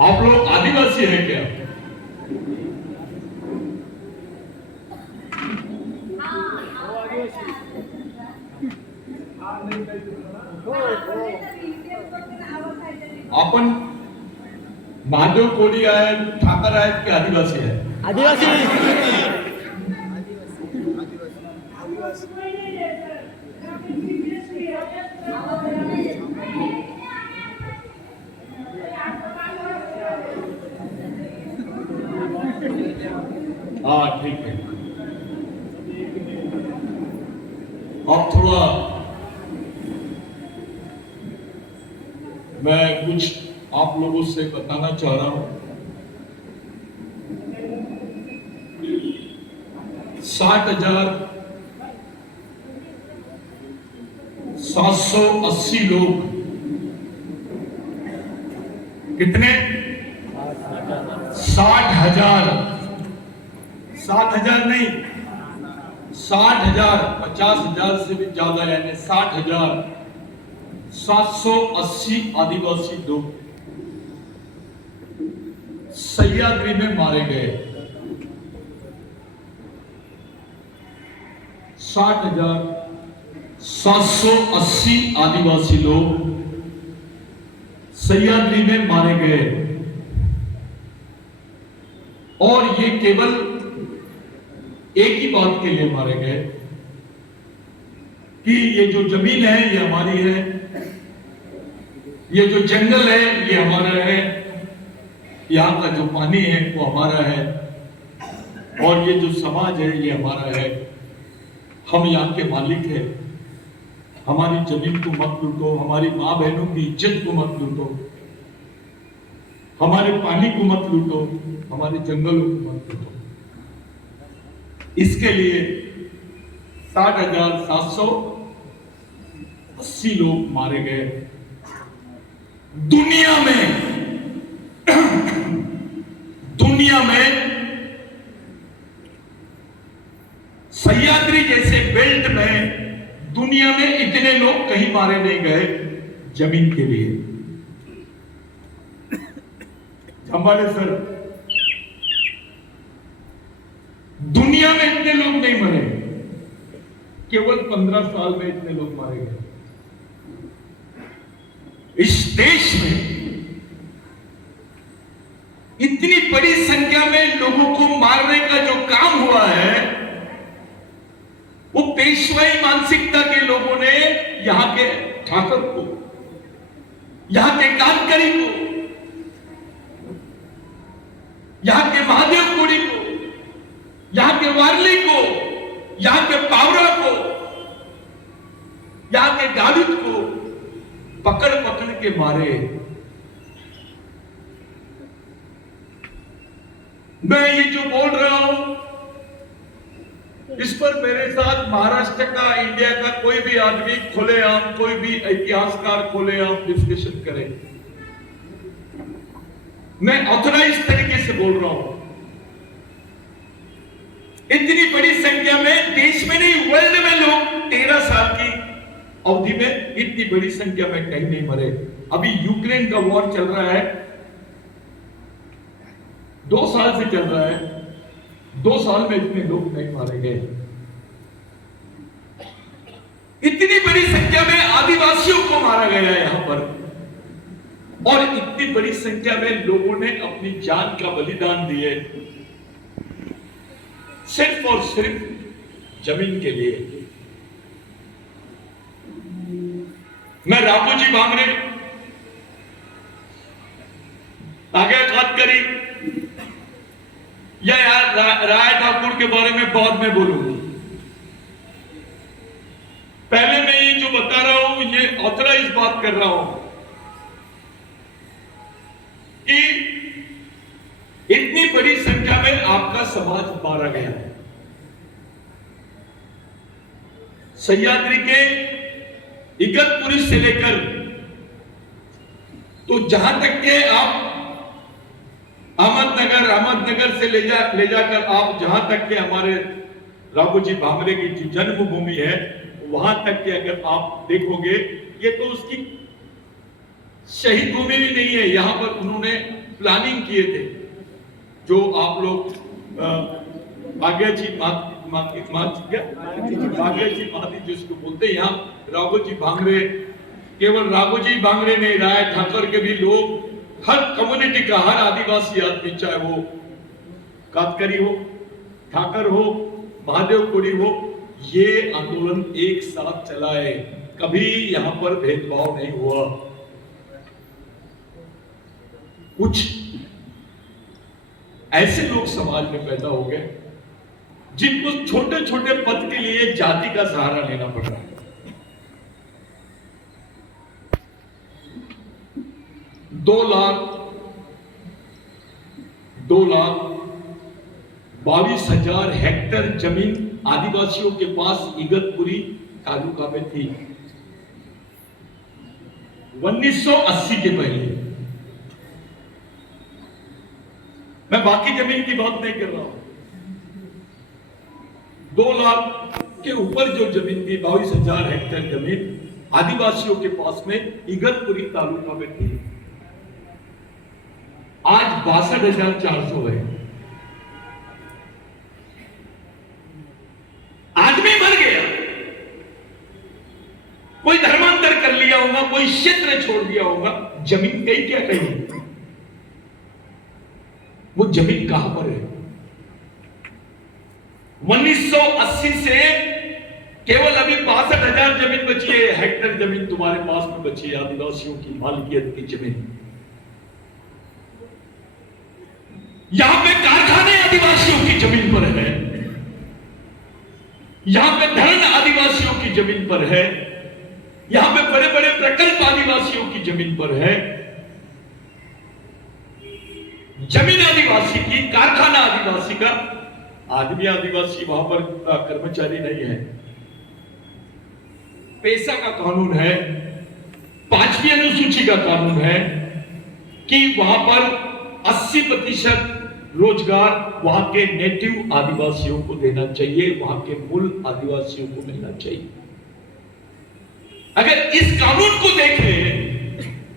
आप लोग आदिवासी हैं क्या? आपण महादेव कोळी आहेत, ठाकर आहेत की आदिवासी आहेत? आदिवासी हाँ ठीक है। अब थोड़ा मैं कुछ आप लोगों से बताना चाह रहा हूं। 60,780 लोग, कितने? 60,000, 7,000 नहीं, 60,000, 50,000 से भी ज्यादा, यानी 60,780 आदिवासी लोग सह्याद्री में मारे गए। 60,780 आदिवासी लोग सह्याद्री में मारे गए, और ये केवल एक ही बात के लिए मारे गए कि ये जो जमीन है ये हमारी है, ये जो जंगल है ये हमारा है, यहाँ का जो पानी है वो हमारा है, और ये जो समाज है ये हमारा है, हम यहाँ के मालिक हैं। हमारी जमीन को मत लूटो, हमारी माँ बहनों की इज्जत को मत लूटो, हमारे पानी को मत लूटो, हमारे जंगलों को मत लूटो। इसके लिए 60,780 लोग मारे गए। दुनिया में सह्याद्री जैसे बेल्ट में दुनिया में इतने लोग कहीं मारे नहीं गए जमीन के लिए। हमारे सर, दुनिया में इतने लोग नहीं मरे, केवल 15 साल में इतने लोग मारे गए। इस देश में इतनी बड़ी संख्या में लोगों को मारने का जो काम हुआ है, वो पेशवाई मानसिकता के लोगों ने यहां के ठाकुर को, यहां के कामकरी को, यहां के महादेव कोड़ी को, यहां के वारली को, यहां के पावरा को, यहां के गावित को पकड़ पकड़ के मारे। मैं ये जो बोल रहा हूं, इस पर मेरे साथ महाराष्ट्र का, इंडिया का कोई भी आदमी खुलेआम, कोई भी इतिहासकार खुलेआम डिस्कशन करे। मैं ऑथराइज तरीके से बोल रहा हूं। इतनी बड़ी संख्या में देश में नहीं, वर्ल्ड में लोग 13 साल की अवधि में इतनी बड़ी संख्या में कहीं नहीं मरे। अभी यूक्रेन का वॉर चल रहा है, 2 साल से चल रहा है, 2 साल में इतने लोग नहीं मारे गए। इतनी बड़ी संख्या में आदिवासियों को मारा गया यहां पर, और इतनी बड़ी संख्या में लोगों ने अपनी जान का बलिदान दिए सिर्फ और सिर्फ जमीन के लिए। मैं राघोजी भांगरे आगे बात करी, या राय ठाकुर के बारे में बाद में बोलूंगी। पहले मैं ये जो बता रहा हूं, ये ऑथराइज बात कर रहा हूं कि इतनी बड़ी संख्या में आपका समाज मारा गया है। सह्याद्री के इगतपुरी से लेकर तो जहां तक के आप अहमदनगर से ले जाकर आप जहां तक के हमारे राघोजी भांगरे की जो जन्मभूमि है, वहां तक के अगर आप देखोगे, ये तो उसकी शहीद भूमि भी नहीं है। यहां पर उन्होंने प्लानिंग किए थे, जो आप लोग भाग्यजी माती जिसको बोलते हैं, यहाँ राघोजी भांगरे, केवल राघोजी भांगरे नहीं, राय ठाकर के भी लोग, हर कम्युनिटी का, हर आदिवासी आदमी, चाहे वो कातकरी हो, ठाकर हो, महादेव कोड़ी हो, ये आंदोलन एक साथ चला है। कभी यहां पर भेदभाव नहीं हुआ। कुछ ऐसे लोग समाज में पैदा हो गए जिनको छोटे छोटे पद के लिए जाति का सहारा लेना पड़ रहा है। 2,22,000 हेक्टेयर जमीन आदिवासियों के पास इगतपुरी तालुका में थी 1980 के पहले। मैं बाकी जमीन की बात नहीं कर रहा हूं। 2 लाख के ऊपर जो जमीन थी, 22,000 हेक्टेयर जमीन आदिवासियों के पास में इगतपुरी तालुका में थी, आज 62,400 है। आदमी मर गया, कोई धर्मांतर कर लिया होगा, कोई क्षेत्र छोड़ दिया होगा, जमीन गई क्या कहीं? वो जमीन कहां पर है? 1980 से केवल अभी 62,000 जमीन बची है, हेक्टेयर जमीन तुम्हारे पास में बची है, आदिवासियों की मालिकियत की जमीन। यहां पे कारखाने आदिवासियों की जमीन पर है, यहां पे धरण आदिवासियों की जमीन पर है, यहां पे बड़े बड़े प्रकल्प आदिवासियों की जमीन पर है। जमीन आदिवासी की, कारखाना आदिवासी का, आदमी आदिवासी वहां पर कर्मचारी नहीं है। पैसा का कानून है, 5वीं अनुसूची का कानून है कि वहां पर 80% रोजगार वहां के नेटिव आदिवासियों को देना चाहिए, वहां के मूल आदिवासियों को मिलना चाहिए। अगर इस कानून को देखें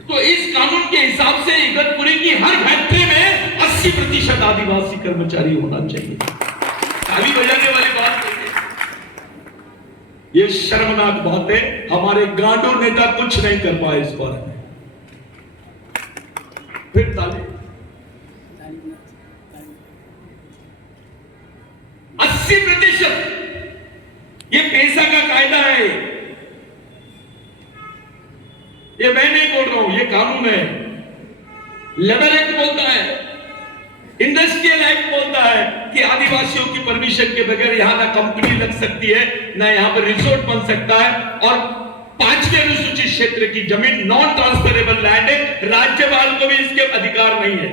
तो इस कानून के हिसाब से इगतपुरी की हर फैक्ट्री में 80% आदिवासी कर्मचारी होना चाहिए। ताली बजाने वाली बात नहीं है, ये शर्मनाक बात है। हमारे गांडो नेता कुछ नहीं कर पाए इस बारे में। फिर ताली। 80%, ये पैसा का कायदा है, ये मैं नहीं बोल रहा हूं, ये कानून है। लेबर एक्ट बोलता है, इंडस्ट्रियल एक्ट बोलता है कि आदिवासियों की परमिशन के बगैर यहां ना कंपनी लग सकती है, ना यहां पर रिसोर्ट बन सकता है। और 5वीं अनुसूचित क्षेत्र की जमीन नॉन ट्रांसफरेबल लैंड है, राज्यपाल को भी इसके अधिकार नहीं है।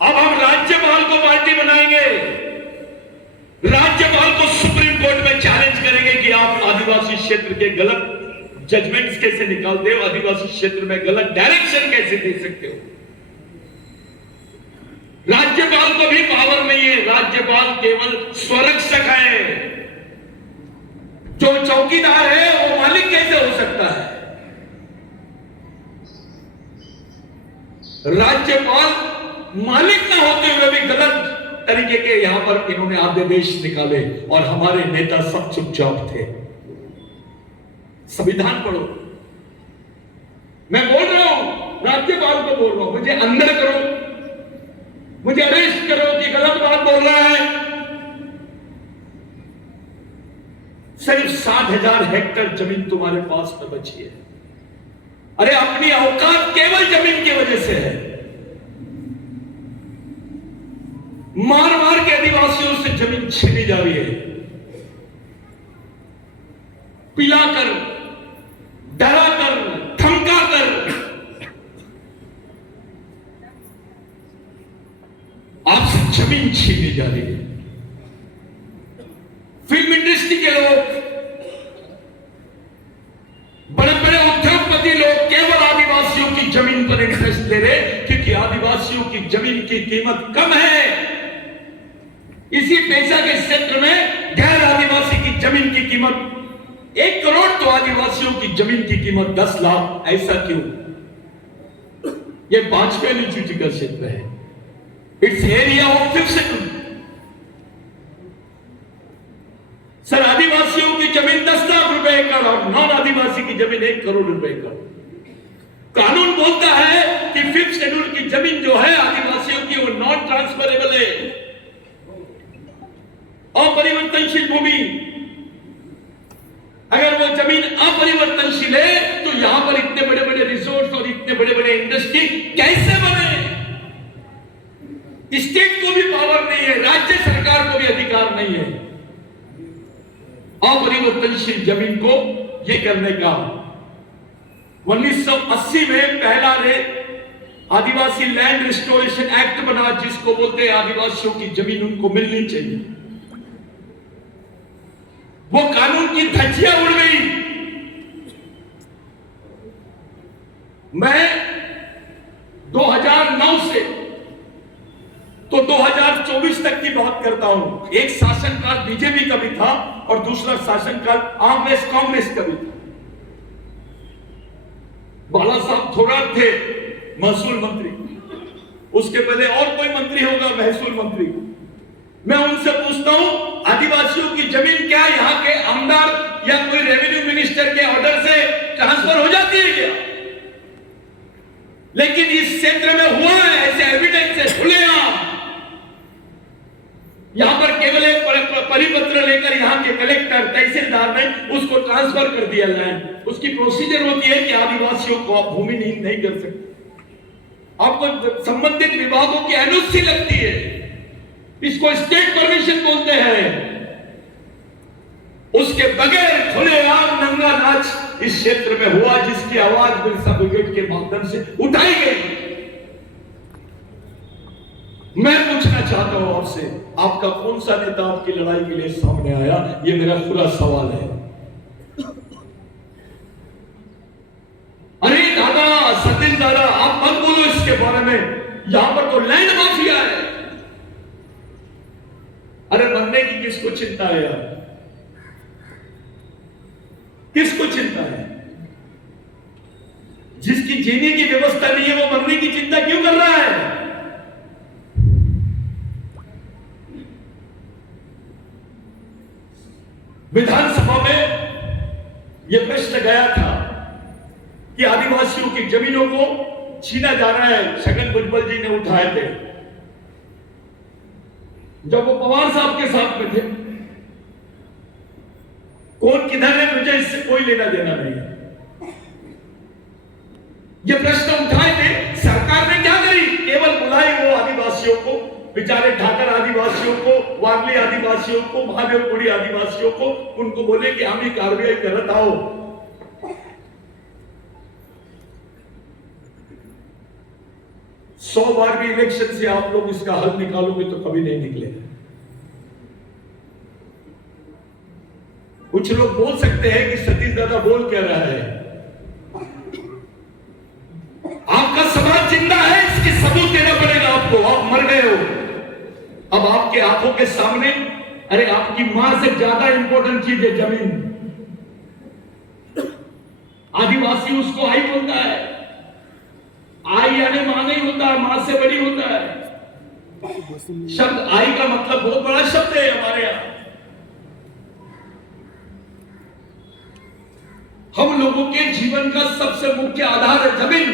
अब हम राज्यपाल को पार्टी बनाएंगे, राज्यपाल को सुप्रीम कोर्ट में चैलेंज करेंगे कि आप आदिवासी क्षेत्र के गलत जजमेंट्स कैसे निकालते हो, आदिवासी क्षेत्र में गलत डायरेक्शन कैसे दे सकते हो। राज्यपाल को भी पावर नहीं है, राज्यपाल केवल स्वरक्षक है। जो चौकीदार है वो मालिक कैसे हो सकता है? राज्यपाल मालिक ना होते हुए भी गलत तरीके के यहां पर इन्होंने आदेश निकाले और हमारे नेता सब चुपचाप थे। संविधान पढ़ो, मैं बोल रहा हूं, राज्यपाल को बोल रहा हूं, मुझे अंदर करो, मुझे अरेस्ट करो कि गलत बात बोल रहा है। सिर्फ 60,000 हेक्टेयर जमीन तुम्हारे पास में बची है। अरे अपनी औकात केवल जमीन की वजह से है। मार मार के आदिवासियों से जमीन छीनी जा रही है, पिलाकर, डराकर, धमकाकर। आपसे जमीन छीनी जा रही है। फिल्म इंडस्ट्री के लोग, बड़े बड़े उद्योगपति लोग केवल आदिवासियों की जमीन पर इंटरेस्ट ले रहे, क्योंकि आदिवासियों की जमीन की कीमत कम है। इसी पैसा के क्षेत्र में गैर आदिवासी की जमीन की कीमत 1 करोड़, तो आदिवासियों की जमीन की कीमत 10 लाख। ऐसा क्यों? ये 5वें अनुसूची का क्षेत्र है। It's area of 5th schedule. Sir, आदिवासियों की जमीन 10 लाख रुपए एकड़ और नॉन आदिवासी की जमीन 1 करोड़ रुपए एकड़। कानून बोलता है कि 5th शेड्यूल की जमीन जो है आदिवासियों की वो नॉन ट्रांसफरेबल है, अपरिवर्तनशील भूमि। अगर वो जमीन अपरिवर्तनशील है तो यहां पर इतने बड़े बड़े रिसोर्स और इतने बड़े बड़े इंडस्ट्री कैसे बने? स्टेट को भी पावर नहीं है, राज्य सरकार को भी अधिकार नहीं है अपरिवर्तनशील जमीन को ये करने का। 1980 में पहला आदिवासी लैंड रिस्टोरेशन एक्ट बना, जिसको बोलते हैं आदिवासियों की जमीन उनको मिलनी चाहिए। वो कानून की धज्जियां उड़ गई। मैं 2009 से तो 2024 तक की बात करता हूं। एक शासनकाल बीजेपी का भी था और दूसरा शासनकाल कांग्रेस का भी था। बाला साहब थोराट थे महसूल मंत्री, उसके पहले और कोई मंत्री होगा महसूल मंत्री। मैं उनसे पूछता हूं, आदिवासियों की जमीन क्या यहां के आमदार या कोई रेवेन्यू मिनिस्टर के ऑर्डर से ट्रांसफर हो जाती है क्या? लेकिन इस क्षेत्र में हुआ है, ऐसे एविडेंस है खुलेआम। यहां पर केवल एक परिपत्र लेकर यहां के कलेक्टर तहसीलदार ने उसको ट्रांसफर कर दिया लैंड। उसकी प्रोसीजर होती है कि आदिवासियों को आप भूमि नहीं कर सकते, आपको संबंधित विभागों की एनओसी लगती है, इसको स्टेट परमिशन बोलते हैं। उसके बगैर खुलेआम नंगा नाच इस क्षेत्र में हुआ, जिसकी आवाज बिरसा ब्रिगेड के माध्यम से उठाई गई। मैं पूछना चाहता हूं आपसे, आपका कौन सा नेता आपकी लड़ाई के लिए सामने आया? ये मेरा खुला सवाल है। अरे दादा, सतीश दादा, आप मत बोलो इसके बारे में, यहां पर तो लैंड माफिया है। अरे मरने की किसको चिंता है यार? किसको चिंता है? जिसकी जीने की व्यवस्था नहीं है वो मरने की चिंता क्यों कर रहा है? विधानसभा में यह प्रश्न गया था कि आदिवासियों की जमीनों को छीना जा रहा है, छगन भुजबल जी ने उठाए थे जब वो पवार साहब के साथ में थे। कौन किधर है मुझे इससे कोई लेना देना नहीं है। ये प्रश्न उठाए थे, सरकार ने क्या करी? केवल बुलाई वो आदिवासियों को, बेचारे ठाकर आदिवासियों को, वागली आदिवासियों को, महादेवपुरी आदिवासियों को, उनको बोले कि हम ही कार्रवाई करत आओ। सौ बार भी इलेक्शन से आप लोग इसका हल निकालोगे तो कभी नहीं निकलेगा। कुछ लोग बोल सकते हैं कि सतीश दादा बोल क्या रहा है। आपका समाज जिंदा है, इसके सबूत देना पड़ेगा आपको। आप मर गए हो, अब आपके आंखों के सामने, अरे आपकी मां से ज्यादा इंपॉर्टेंट चीज है जमीन। आदिवासी उसको आई बोलता है, आई यानी मां नहीं होता, मां से बड़ी होता है। शब्द आई का मतलब बहुत बड़ा शब्द है हमारे यहां। हम लोगों के जीवन का सबसे मुख्य आधार है जमीन।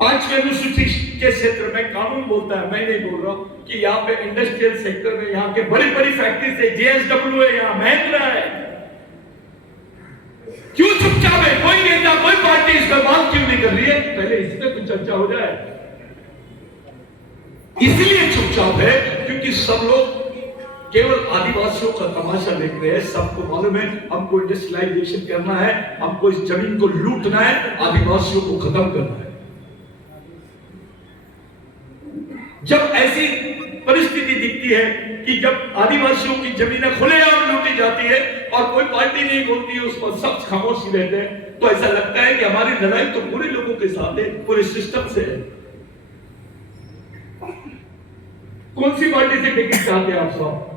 5वें अनुसूची के क्षेत्र में कानून बोलता है, मैं नहीं बोल रहा कि यहाँ पे इंडस्ट्रियल सेक्टर में यहाँ के बड़ी बड़ी फैक्ट्रीज है, जेएसडब्ल्यू है, यहाँ महिंद्रा है। क्यों चुपचाप है? कोई नेता, कोई पार्टी इस पर बात क्यों नहीं कर रही है? पहले इस पर कुछ चर्चा हो जाए। इसलिए चुपचाप है क्योंकि सब लोग केवल आदिवासियों का तमाशा देख रहे हैं। सबको मालूम है हमको इंडस्ट्रियलाइजेशन करना है, हमको इस जमीन को लूटना है, आदिवासियों को खत्म करना है। जब ऐसी परिस्थिति दिखती है कि जब आदिवासियों की जमीनें खुलेआम लूटी जाती है और कोई पार्टी नहीं बोलती है, उस पर सब खामोशी रहते हैं, तो ऐसा लगता है कि हमारी लड़ाई तो पूरे लोगों के साथ है, पूरे सिस्टम से है। कौन सी पार्टी से टिकट चाहते हैं आप सब?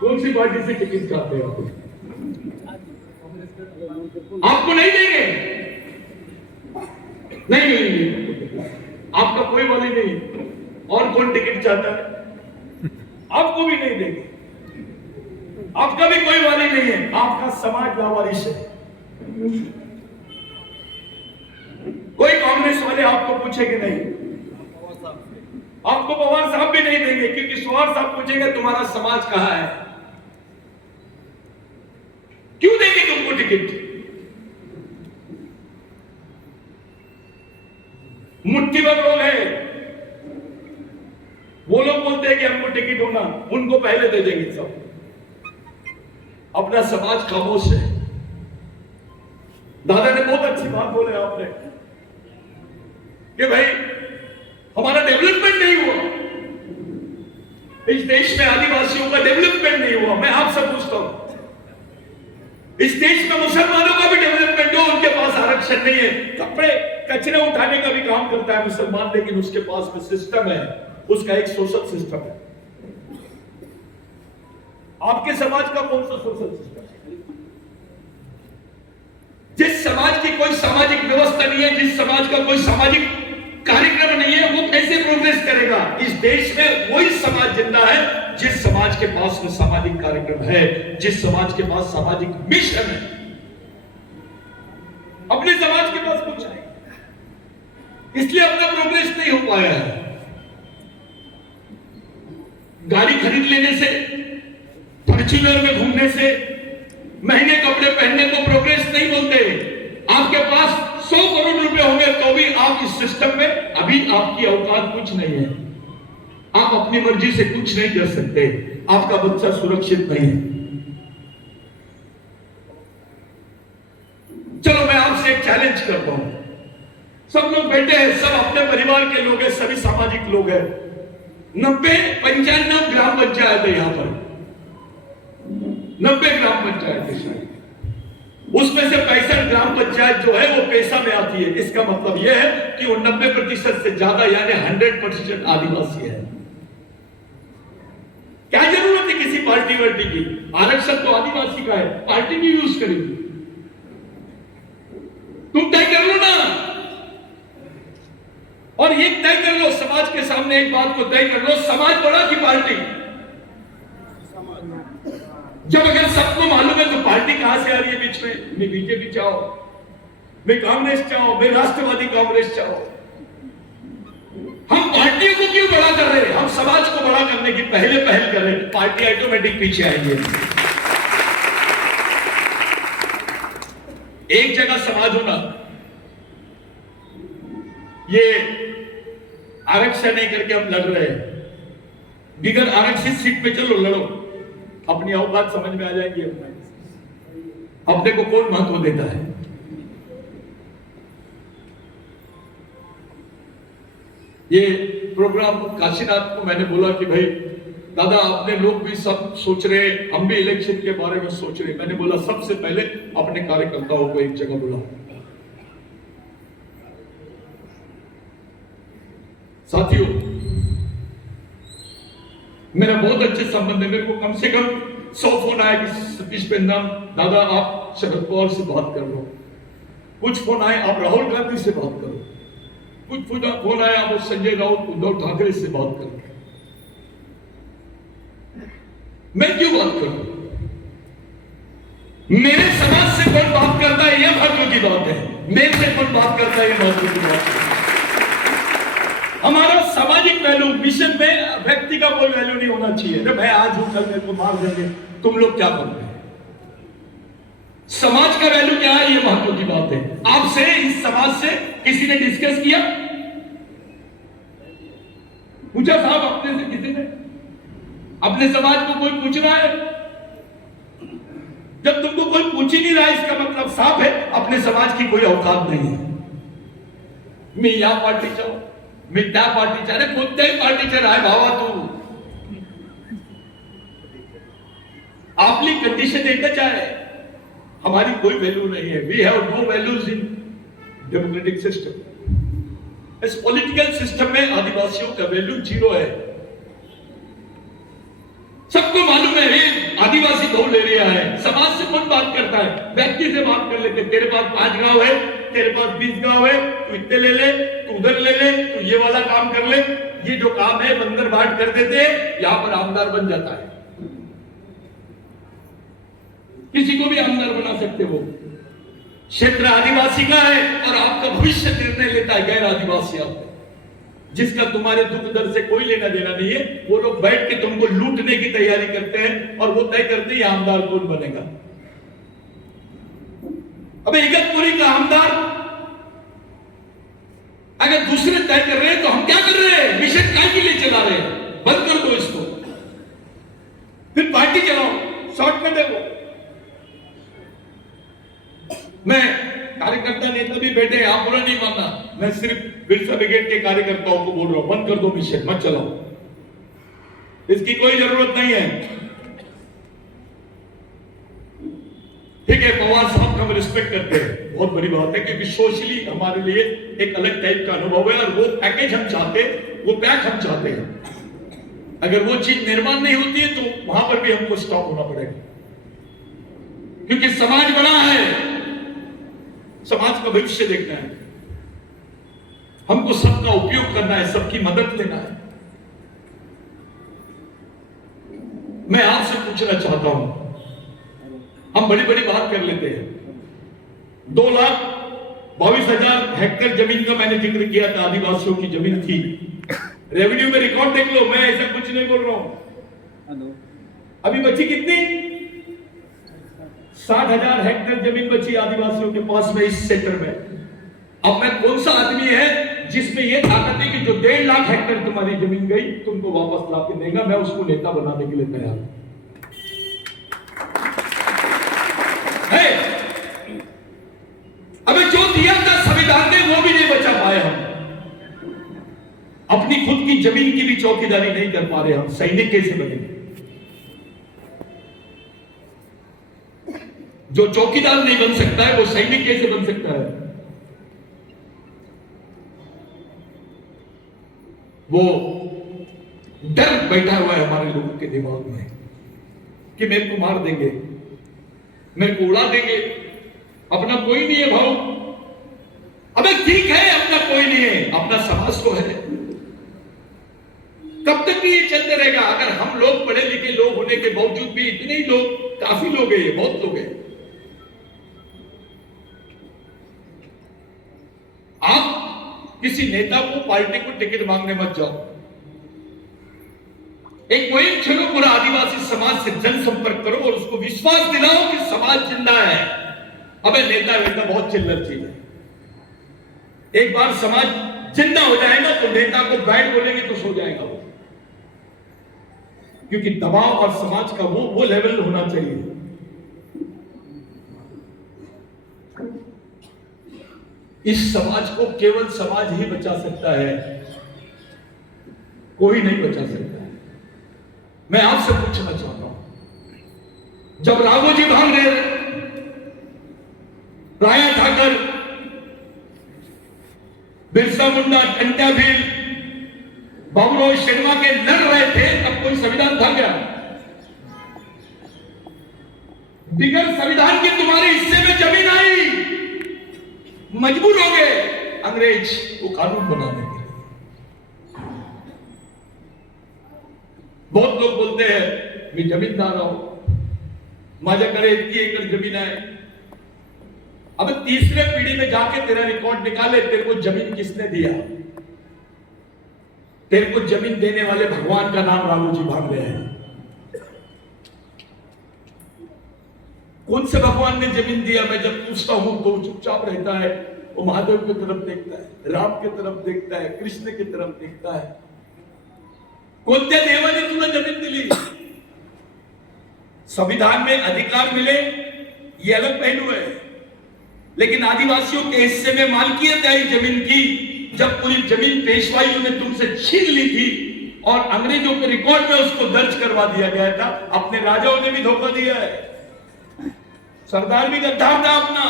कौन सी पार्टी से टिकट चाहते हैं आप? आपको नहीं देंगे। नहीं मिलेंगे, आपका कोई वाली नहीं। और कौन टिकट चाहता है? आपको भी नहीं देंगे, आपका भी कोई वाली नहीं है, आपका समाज लावारिश है। कोई कांग्रेस वाले आपको पूछेंगे नहीं, आपको पवार साहब भी नहीं देंगे, क्योंकि पवार साहब पूछेंगे तुम्हारा समाज कहां है, क्यों देंगे तुमको टिकट? मुट्ठी भर लोग हैं, वो लोग बोलते हैं कि हमको टिकट होना, उनको पहले दे देंगे सब। अपना समाज खामोश है। दादा ने बहुत अच्छी बात बोले आपने कि भाई हमारा डेवलपमेंट नहीं हुआ, इस देश में आदिवासियों का डेवलपमेंट नहीं हुआ। मैं आपसे पूछता हूं, इस देश में मुसलमानों का भी डेवलपमेंट हो, उनके पास आरक्षण नहीं है, कपड़े कचरे उठाने का भी काम करता है मुसलमान, लेकिन उसके पास में सिस्टम है, उसका एक सोशल सिस्टम है। आपके समाज का कौन सा सोशल सिस्टम है? जिस समाज की कोई सामाजिक व्यवस्था नहीं है, जिस समाज का कोई सामाजिक कार्यक्रम नहीं है, वो कैसे प्रोग्रेस करेगा? इस देश में वही समाज जिंदा है जिस समाज के पास में सामाजिक कार्यक्रम है, जिस समाज के पास सामाजिक मिशन है। अपने समाज के पास कुछ है, इसलिए अपना प्रोग्रेस नहीं हो पाया है। गाड़ी खरीद लेने से, फॉर्च्यूनर में घूमने से, महंगे कपड़े पहनने को प्रोग्रेस नहीं बोलते। आपके पास 100 करोड़ रुपए होंगे तो भी आप इस सिस्टम में, अभी आपकी औकात कुछ नहीं है, आप अपनी मर्जी से कुछ नहीं कर सकते, आपका बच्चा सुरक्षित नहीं है। चलो मैं आपसे एक चैलेंज करता हूं, सब लोग बैठे हैं, सब अपने परिवार के लोग हैं, सभी सामाजिक लोग हैं। 95 ग्राम पंचायत है यहाँ पर, 90 ग्राम पंचायत है शायद, उसमें से 65 ग्राम पंचायत जो है वो पैसा में आती है। इसका मतलब यह है कि वो 90% से ज्यादा यानी 100% आदिवासी है। क्या जरूरत है किसी पार्टी वर्टी की? आरक्षण तो आदिवासी का है, पार्टी भी यूज करेगी। तुम तय कर लो ना, और ये तय कर लो, समाज के सामने एक बात को तय कर लो, समाज बड़ा की पार्टी? जब अगर सबको मालूम है तो पार्टी कहां से आ रही है बीच में? मैं बीजेपी चाहो, मैं कांग्रेस चाहो, मैं राष्ट्रवादी कांग्रेस चाहो, हम पार्टियों को क्यों बड़ा कर रहे हैं? हम समाज को बड़ा करने की पहले पहल कर रहे हैं, पार्टी ऑटोमेटिक पीछे आएंगे। एक जगह समाज होना, ये आरक्षण नहीं करके हम लड़ रहे हैं, बिगर आरक्षित सीट पे चलो लड़ो, अपनी औकात समझ में आ जाएगी। अपने को कौन महत्व देता है? ये प्रोग्राम काशीनाथ को मैंने बोला कि भाई दादा अपने लोग भी सब सोच रहे, हम भी इलेक्शन के बारे में सोच रहे। मैंने बोला सबसे पहले अपने कार्यकर्ताओं को एक जगह बुलाओ। साथियों, मेरा बहुत अच्छे संबंध है, मेरे को कम से कम 100 फोन आए कि सतीश पेन्नाम दादा आप शरद पवार से बात कर लो, कुछ फोन आए आप राहुल गांधी से बात करो, कुछ फोन आए आप संजय राउत उद्धव ठाकरे से बात करो। मैं क्यों बात करूं? मेरे समाज से कौन बात करता है यह महत्व की बात है, मेरे से कौन बात करता है यह महत्व की बात है। हमारा सामाजिक वैल्यू, मिशन में व्यक्ति का कोई वैल्यू नहीं होना चाहिए। अरे मैं आज हूं, कल मेरे को मार देंगे, तुम लोग क्या करोगे? समाज का वैल्यू क्या है, ये महत्व की बात है। आपसे, इस समाज से किसी ने डिस्कस किया? पूछा साहब अपने से किसी ने? अपने समाज को कोई पूछ रहा है? जब तुमको कोई पूछ ही नहीं रहा, इसका मतलब साफ है अपने समाज की कोई औकात नहीं है। मी या पार्टीच्या, मी त्या पार्टीच्या, अरे कोणत्याही पार्टीच्या राय भावा तू, आपली कंडिशन एकच आहे, हमारी कोई वैल्यू नहीं है। We have no values in democratic system. इस पॉलिटिकल सिस्टम में आदिवासियों का वैल्यू 0 है। सबको मालूम है ये आदिवासी बहु ले रहा है। समाज से कौन बात करता है? व्यक्ति से बात कर लेते। तेरे पास 5 गांव है, तेरे पास 20 गांव है, तू इतने ले ले, तू उधर ले ले, तू ये वाला काम कर ले। ये जो काम है बंदर बाट कर देते हैं, यहां पर आमदार बन जाता है। किसी को भी आमदार बना सकते हो। क्षेत्र आदिवासी का है और आपका भविष्य निर्णय लेता है गैर आदिवासी आपका, जिसका तुम्हारे दुख दर्द से कोई लेना देना नहीं है। वो लोग बैठ के तुमको लूटने की तैयारी करते हैं और वो तय करते हैं आमदार कौन बनेगा। अब इगतपुरी का आमदार अगर दूसरे तय कर रहे हैं तो हम क्या कर रहे हैं? मिशन काय के लिए चला रहे हैं? बंद कर दो इसको, फिर पार्टी चलाओ, शॉर्टकट है वो। मैं कार्यकर्ता नेता भी बैठे, आप बुरा नहीं मानना, मैं सिर्फ बिरसा ब्रिगेड के कार्यकर्ताओं को बोल रहा हूं, बंद कर दो मिशन, मत चलाओ, इसकी कोई जरूरत नहीं है। ठीक है, पवार साहब का हम रिस्पेक्ट करते हैं, बहुत बड़ी बात है, क्योंकि सोशली हमारे लिए एक अलग टाइप का अनुभव है और वो पैकेज हम चाहते हैं, वो पैक हम चाहते हैं। अगर वो चीज निर्माण नहीं होती है तो वहां पर भी हमको स्टॉप होना पड़ेगा, क्योंकि समाज बड़ा है, समाज का भविष्य देखना है, हमको सबका उपयोग करना है, सबकी मदद लेना है। मैं आपसे पूछना चाहता हूं, हम बड़ी बड़ी बात कर लेते हैं। 2,22,000 हेक्टेयर जमीन का मैंने जिक्र किया था, आदिवासियों की जमीन थी। रेवेन्यू में रिकॉर्ड देख लो, मैं ऐसा कुछ नहीं बोल रहा हूं। अभी बची कितनी? 60,000 हेक्टेयर जमीन बची आदिवासियों के पास में इस सेक्टर में। अब मैं कौन सा आदमी है जिसमें यह ताकत है कि जो 1.5 लाख हेक्टेयर तुम्हारी जमीन गई तुमको वापस ला के देगा? मैं उसको नेता बनाने के लिए तैयार हूं। अबे जो दिया था संविधान ने वो भी नहीं बचा पाए हम। अपनी खुद की जमीन की भी चौकीदारी नहीं कर पा रहे हम, सैनिक कैसे बनेंगे? जो चौकीदार नहीं बन सकता है वो सैनिक कैसे बन सकता है? वो डर बैठा हुआ है हमारे लोगों के दिमाग में कि मेरे को मार देंगे, मेरे को उड़ा देंगे, अपना कोई नहीं है भाऊ। अबे ठीक है, अपना कोई नहीं है, अपना समाज तो है। कब तक ये चलते रहेगा? अगर हम लोग पढ़े लिखे लोग होने के बावजूद भी इतने ही लोग, काफी लोग हैं, बहुत लोग हैं, आप किसी नेता को, पार्टी को टिकट मांगने मत जाओ। एक मुहिम चलो, पूरा आदिवासी समाज से जनसंपर्क करो और उसको विश्वास दिलाओ कि समाज जिंदा है। अबे नेता वेता बहुत चिल्लर चीज है। एक बार समाज जिंदा हो जाएगा तो नेता को बैठ बोलेंगे तो सो जाएगा वो, क्योंकि दबाव और समाज का वो लेवल होना चाहिए। इस समाज को केवल समाज ही बचा सकता है, कोई नहीं बचा सकता है। मैं आपसे पूछना चाहता हूं, जब राघोजी भांगरे, राया ठाकर, बिरसा मुंडा, टंटा भील, बाबूराव शर्मा के लड़ रहे थे, तब कोई संविधान था क्या? बिगड़ संविधान के तुम्हारे हिस्से में जमीन आई, मजबूर हो गए अंग्रेज वो कानून बनाने के लिए। बहुत लोग बोलते हैं मैं जमींदार हूं, माझ्याकडे इतकी एकड़ जमीन है। अब तीसरे पीढ़ी में जाके तेरा रिकॉर्ड निकाले, तेरे को जमीन किसने दिया? तेरे को जमीन देने वाले भगवान का नाम राघोजी भांगरे है। कौन से भगवान ने जमीन दिया? मैं जब पूछता हूं तो चुपचाप रहता है। वो महादेव की तरफ देखता है, राम की तरफ देखता है, कृष्ण की तरफ देखता है। कोणत्या देवाने तुला जमीन दिली? संविधान में अधिकार मिले ये अलग पहलू है, लेकिन आदिवासियों के हिस्से में मालकियत आई जमीन की। जब पूरी जमीन पेशवाइयों ने तुमसे छीन ली थी और अंग्रेजों के रिकॉर्ड में उसको दर्ज करवा दिया गया था, अपने राजाओं ने भी धोखा दिया है। सरदार भी गद्दार था अपना।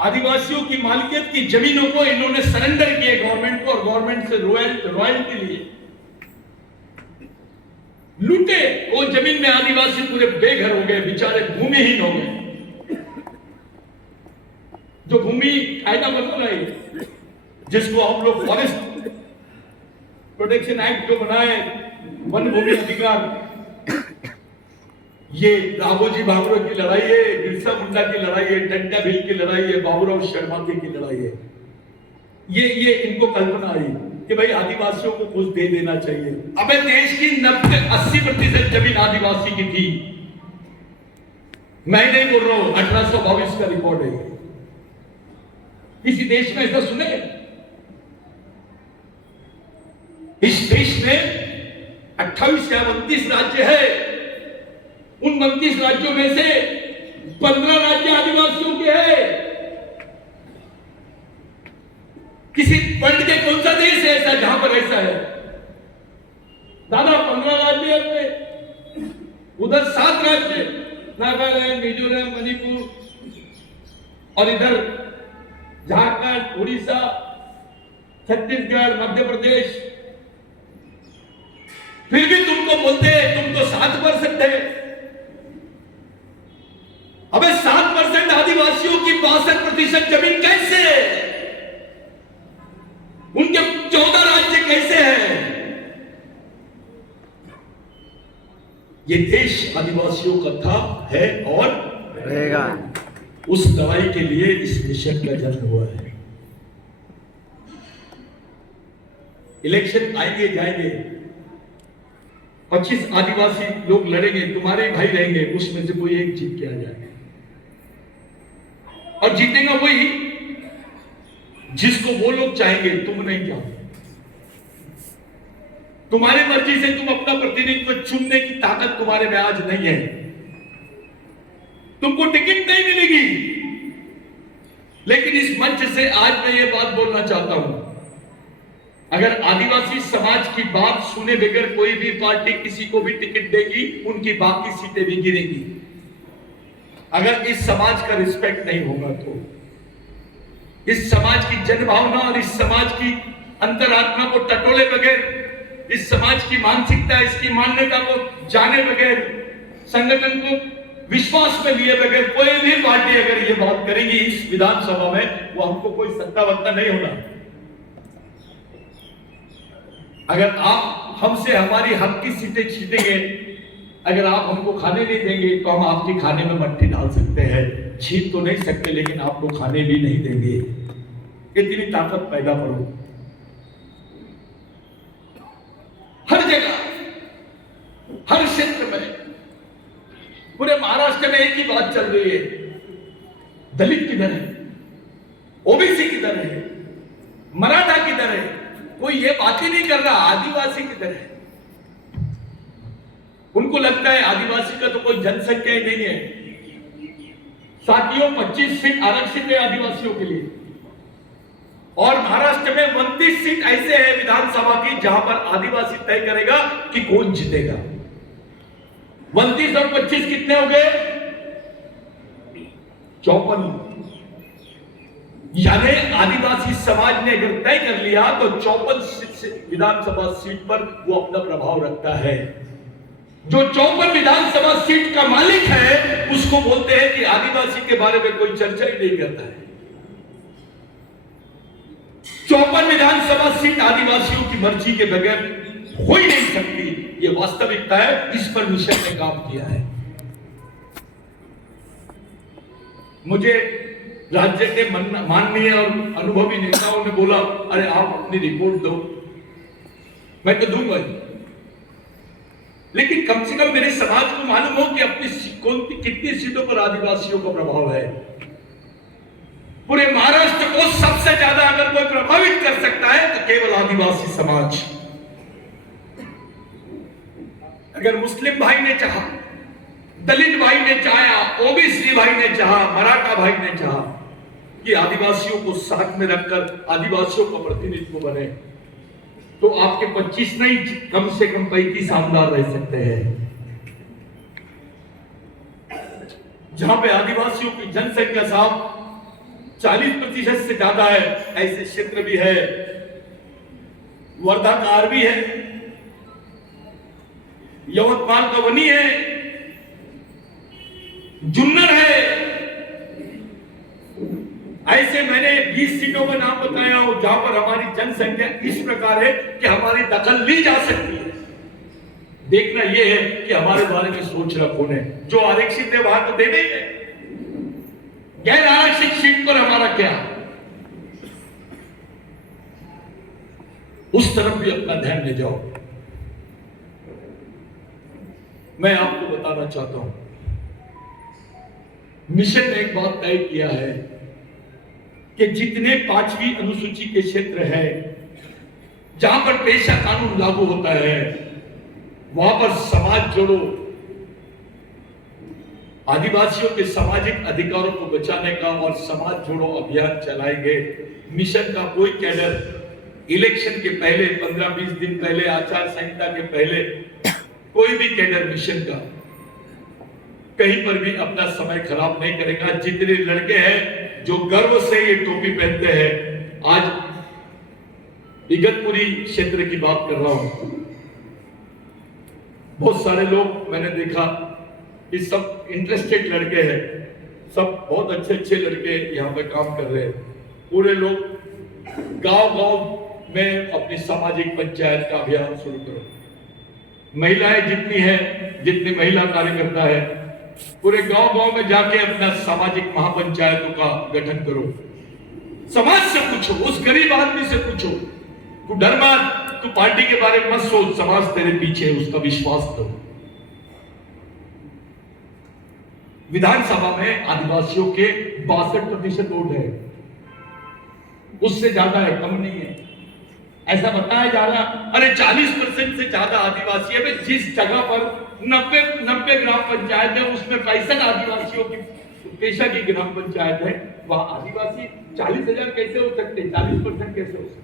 आदिवासियों की मालिकियत की जमीनों को इन्होंने सरेंडर किए गवर्नमेंट को, और गवर्नमेंट से रॉयल्टी लिए। लूटे वो जमीन में आदिवासी पूरे बेघर हो गए, बेचारे भूमिहीन हो गए। जो भूमि कायदा बना रही, जिसको हम लोग फॉरेस्ट प्रोटेक्शन एक्ट जो बनाए, वन भूमि अधिकार, ये राघोजी भागवत की लड़ाई है, बिरसा मुंडा की लड़ाई है, टंटा भील की लड़ाई है, बाबूराव शर्मा की लड़ाई है। ये इनको कल्पना आई कि भाई आदिवासियों को कुछ दे देना चाहिए। अबे देश की 80% जमीन आदिवासी की थी। मैं नहीं बोल रहा हूं, 1822 का रिकॉर्ड है। किसी देश में ऐसा सुने? इस देश में 28 या 29 राज्य है। उन 29 राज्यों में से 15 राज्य आदिवासियों के हैं। किसी वर्ल्ड के कौन सा देश है ऐसा जहां पर ऐसा है? दादा 15 राज्य अपने, उधर 7 राज्य, नागालैंड, मिजोरम, मणिपुर, और इधर झारखंड, उड़ीसा, छत्तीसगढ़, मध्य प्रदेश। फिर भी तुमको बोलते हैं तुम तो 7% है। अबे 7% आदिवासियों की 62% जमीन कैसे है? उनके 14 राज्य कैसे हैं? ये देश आदिवासियों का था, है और रहेगा। उस लड़ाई के लिए इस मिशन का जन्म हुआ है। इलेक्शन आएंगे जाएंगे, 25 आदिवासी लोग लड़ेंगे, तुम्हारे भाई रहेंगे, उसमें से कोई एक जीत के आ जाएगा। और जीतेगा वही जिसको वो लोग चाहेंगे, तुम नहीं चाहोगे। तुम्हारी मर्जी से तुम अपना प्रतिनिधित्व चुनने की ताकत तुम्हारे में आज नहीं है। तुमको टिकट नहीं मिलेगी। लेकिन इस मंच से आज मैं ये बात बोलना चाहता हूं, अगर आदिवासी समाज की बात सुने बगैर कोई भी पार्टी किसी को भी टिकट देगी, उनकी बाकी सीटें भी गिरेगी। अगर इस समाज का रिस्पेक्ट नहीं होगा तो, इस समाज की जनभावना और इस समाज की अंतरात्मा को टटोले बगैर, इस समाज की मानसिकता, इसकी मान्यता को जाने बगैर, संगठन को विश्वास में लिए बगैर कोई भी पार्टी अगर ये बात करेगी इस विधानसभा में, वो हमको कोई सत्ता वत्ता नहीं होना। अगर आप हमसे हमारी हक की सीटें छीनेंगे, अगर आप हमको खाने नहीं देंगे, तो हम आपके खाने में मट्टी डाल सकते हैं। छीन तो नहीं सकते, लेकिन आपको खाने भी नहीं देंगे। इतनी ताकत पैदा करो हर जगह, हर क्षेत्र में। पूरे महाराष्ट्र में एक ही बात चल रही है, दलित किधर है, ओबीसी किधर है, मराठा किधर है? कोई ये बात ही नहीं कर रहा आदिवासी किधर है। उनको लगता है आदिवासी का तो कोई जनसंख्या ही नहीं है। साथियों, 25 सीट आरक्षित है आदिवासियों के लिए, और महाराष्ट्र में 29 सीट ऐसे है विधानसभा की जहां पर आदिवासी तय करेगा कि कौन जीतेगा। 29 और 25 कितने हो गए? 54। यानी आदिवासी समाज ने अगर तय कर लिया तो 54 विधानसभा सीट पर वो अपना प्रभाव रखता है। जो 54 विधानसभा सीट का मालिक है, उसको बोलते हैं कि आदिवासी के बारे में कोई चर्चा ही नहीं करता है। 54 विधानसभा सीट आदिवासियों की मर्जी के बगैर हो ही नहीं सकती। ये वास्तविकता है, इस पर मिशन ने काम किया है। मुझे राज्य के माननीय और अनुभवी नेताओं ने बोला, अरे आप अपनी रिपोर्ट दो। मैं तो दूंगा, लेकिन कम से कम मेरे समाज को मालूम हो कि अपनी कितनी सीटों पर आदिवासियों का प्रभाव है। पूरे महाराष्ट्र को सबसे ज्यादा अगर कोई प्रभावित कर सकता है तो केवल आदिवासी समाज। अगर मुस्लिम भाई ने चाहा, दलित भाई ने चाहा, ओबीसी भाई ने चाहा, मराठा भाई ने चाहा कि आदिवासियों को साथ में रखकर आदिवासियों का प्रतिनिधित्व बने, तो आपके 25 नहीं, कम से कम 35 आमदार रह सकते हैं। जहां पे आदिवासियों की जनसंख्या साहब 40% से ज्यादा है, ऐसे क्षेत्र भी है। वर्धा का आरबी है, यवतमाल का वनी है, जुन्नर है। ऐसे मैंने 20 सीटों का नाम बताया हूं जहां पर हमारी जनसंख्या इस प्रकार है कि हमारी दखल ली जा सकती है। देखना यह है कि हमारे बारे में सोच रहा कौन है। जो आरक्षित है वहां तो देने ही है, गैर आरक्षित सीट पर हमारा क्या, उस तरफ भी अपना ध्यान ले जाओ। मैं आपको बताना चाहता हूं, मिशन ने एक बात तय किया है कि जितने 5वीं अनुसूची के क्षेत्र है जहां पर पेशा कानून लागू होता है वहां पर समाज जोड़ो, आदिवासियों के सामाजिक अधिकारों को बचाने का और समाज जोड़ो अभियान चलाएंगे। मिशन का कोई कैडर इलेक्शन के पहले 15-20 दिन पहले, आचार संहिता के पहले, कोई भी कैडर मिशन का कहीं पर भी अपना समय खराब नहीं करेगा। जितने लड़के हैं जो गर्व से ये टोपी पहनते हैं, आज इगतपुरी क्षेत्र की बात कर रहा हूं, बहुत सारे लोग मैंने देखा कि सब इंटरेस्टेड लड़के हैं, सब बहुत अच्छे अच्छे लड़के यहाँ पे काम कर रहे हैं। पूरे लोग गांव-गांव में अपनी सामाजिक पंचायत का अभियान शुरू करो। महिलाएं जितनी है, जितनी महिला कार्यकर्ता है, पूरे गांव-गांव में जाके अपना सामाजिक महापंचायतों का गठन करो। समाज से पूछो, उस गरीब आदमी से पूछो, तू डर मत, तू पार्टी के बारे में मत सोच, समाज तेरे पीछे है, उसका विश्वास करो। विधानसभा में आदिवासियों के 62% वोट है, उससे ज्यादा है, कम नहीं है। ऐसा बताया जा रहा, अरे 40% से ज्यादा आदिवासी है। जिस जगह पर 90 ग्राम पंचायत है उसमें 65 आदिवासियों की पेशा की ग्राम पंचायत है, वहां आदिवासी 40,000 कैसे हो सकते, 40% कैसे हो सकते?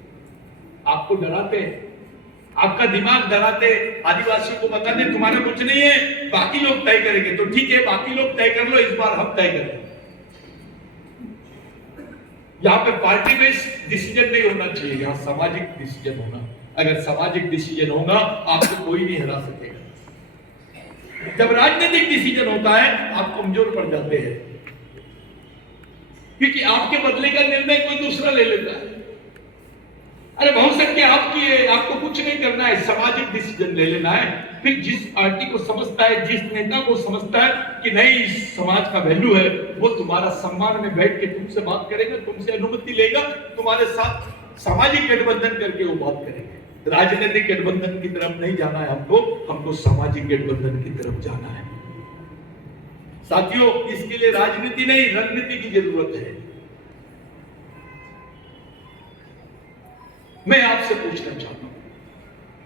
आपको डराते हैं, आपका दिमाग डराते, आदिवासियों को बताते तुम्हारा कुछ नहीं है, बाकी लोग तय करेंगे। तो ठीक है, बाकी लोग तय कर लो, इस बार हम तय करें। यहाँ पे पार्टी बेस्ड डिसीजन नहीं होना चाहिए, यहाँ सामाजिक डिसीजन होना। अगर सामाजिक डिसीजन होगा आपको कोई नहीं हरा सकेगा। जब राजनीतिक डिसीजन होता है आप कमजोर पड़ जाते हैं, क्योंकि आपके बदले का निर्णय कोई दूसरा ले लेता है। अरे बहुत सकते आपकी है, आपको कुछ नहीं करना है, सामाजिक डिसीजन ले लेना है। फिर जिस पार्टी को समझता है, जिस नेता को समझता है कि नहीं इस समाज का वैल्यू है, वो तुम्हारा सम्मान में बैठ के तुमसे बात करेगा, तुमसे अनुमति लेगा, तुम्हारे साथ सामाजिक गठबंधन करके वो बात करेंगे। राजनीतिक गठबंधन की तरफ नहीं जाना है हमको सामाजिक गठबंधन की तरफ जाना है। साथियों, इसके लिए राजनीति नहीं रणनीति की जरूरत है। मैं आपसे पूछना चाहता हूं,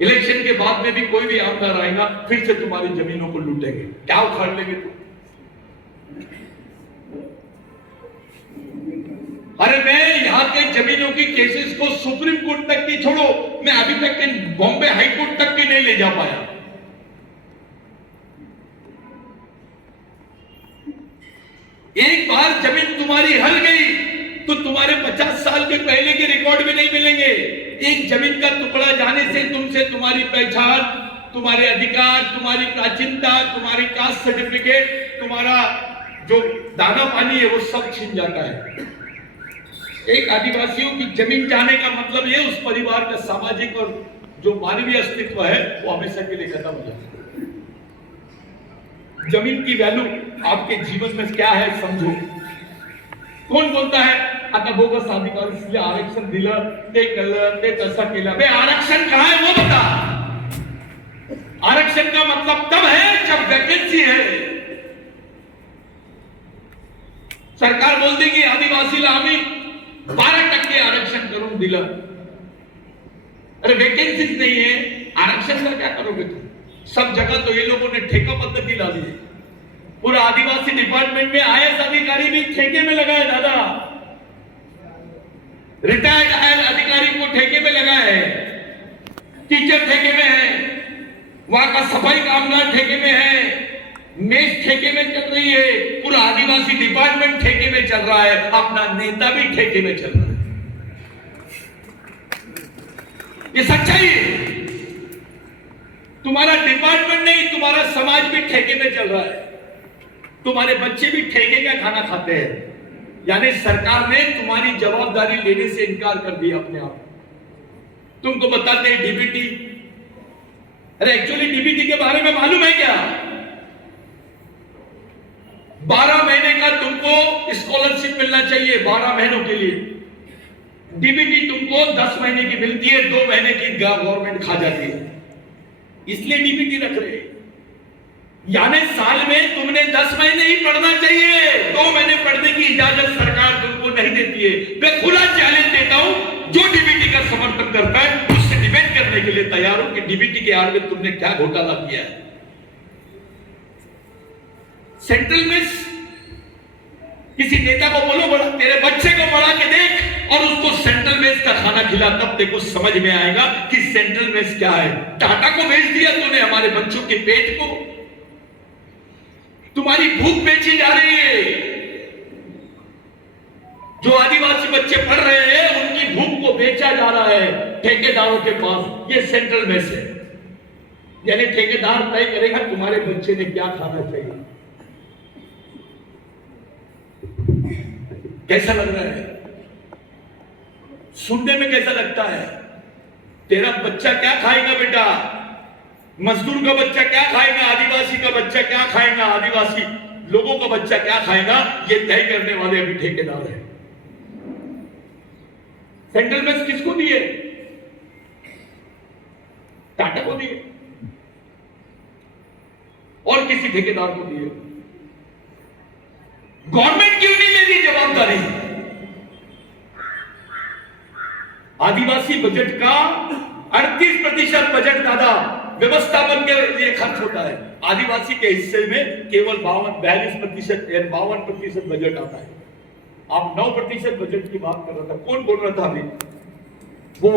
इलेक्शन के बाद में भी कोई भी आमदार आएगा फिर से तुम्हारी जमीनों को लूटेंगे, क्या उखाड़ लेंगे तुम? अरे मैं यहां के जमीनों की केसेस को सुप्रीम कोर्ट तक की छोड़ो, मैं अभी तक के बॉम्बे हाई कोर्ट तक की नहीं ले जा पाया। एक बार जमीन तुम्हारी हल गई तो तुम्हारे 50 साल के पहले के रिकॉर्ड भी नहीं मिलेंगे। एक जमीन का टुकड़ा जाने से तुमसे तुम्हारी पहचान, तुम्हारे अधिकार, तुम्हारी प्राचीनता, तुम्हारी कास्ट सर्टिफिकेट, तुम्हारा जो दाना पानी है वो सब छिन जाता है। एक आदिवासियों की जमीन जाने का मतलब ये उस परिवार का सामाजिक और जो मानवीय अस्तित्व है वो हमेशा के लिए खत्म हो जाता है। जमीन की वैल्यू आपके जीवन में क्या है समझो। कोण बोलता है आता बोगस अधिकारी इसलिए आरक्षण दिलं, ते केलं, ते तसं केलं। बे आरक्षण काय है वो बता। आरक्षण का मतलब तब है जब वैकेंसी है। सरकार बोलती कि आदिवासीला आम्ही 12% आरक्षण करून दिलं। अरे वैकेंसीज नहीं है, आरक्षण का क्या करोगे तुम? सब जगह तो ये लोगों ने ठेका पद्धति डाली है। पूरा आदिवासी डिपार्टमेंट में आईएएस अधिकारी भी ठेके में लगा है दादा। रिटायर्ड आईएएस अधिकारी को ठेके में लगा है, टीचर ठेके में है, वहां का सफाई कामगार ठेके में है, मेस ठेके में चल रही है, पूरा आदिवासी डिपार्टमेंट ठेके में चल रहा है, अपना नेता भी ठेके में चल रहा है। ये सच्चाई है। तुम्हारा डिपार्टमेंट नहीं, तुम्हारा समाज भी ठेके में चल रहा है। तुम्हारे बच्चे भी ठेके का खाना खाते हैं। यानी सरकार ने तुम्हारी जवाबदारी लेने से इनकार कर दिया अपने आप। तुमको बताते हैं डीबीटी। अरे एक्चुअली डीबीटी के बारे में मालूम है क्या? 12 महीने का तुमको स्कॉलरशिप मिलना चाहिए, 12 महीनों के लिए। डीबीटी तुमको 10 महीने की मिलती है, 2 महीने की गवर्नमेंट खा जाती है, इसलिए डीबीटी रख रहे हैं। यानी साल में तुमने 10 महीने ही पढ़ना चाहिए, 2 महीने पढ़ने की इजाजत सरकार तुमको नहीं देती है। मैं खुला चैलेंज देता हूं, जो डीबीटी का समर्थन करता है उससे डिबेट करने के लिए तैयार हूं कि डीबीटी के आड़ में तुमने क्या घोटाला किया है। सेंट्रल में किसी नेता को बोलो बड़ा, तेरे बच्चे को पढ़ा के देख और उसको सेंट्रल मेस का खाना खिला, तब देखो समझ में आएगा कि सेंट्रल मेस क्या है। टाटा को बेच दिया तूने हमारे बच्चों के पेट को, तुम्हारी भूख बेची जा रही है। जो आदिवासी बच्चे पढ़ रहे हैं उनकी भूख को बेचा जा रहा है ठेकेदारों के पास। ये सेंट्रल मेस है, यानी ठेकेदार तय करेगा तुम्हारे बच्चे ने क्या खाना चाहिए। कैसा लग रहा है? सुनने में कैसा लगता है? तेरा बच्चा क्या खाएगा बेटा? मजदूर का बच्चा क्या खाएगा? आदिवासी का बच्चा क्या खाएगा? आदिवासी लोगों का बच्चा क्या खाएगा? ये तय करने वाले अभी ठेकेदार हैं। सेंट्रल मेस किसको दिए? टाटा को दिए और किसी ठेकेदार को दिए। गवर्नमेंट क्यों नहीं ले रही जवाबदारी? आदिवासी बजट का 38% बजट दादा व्यवस्थापन के लिए खर्च होता है। आदिवासी के हिस्से में केवल 52% बजट आता है। आप 9% बजट की बात कर रहा था, कौन बोल रहा था अभी? वो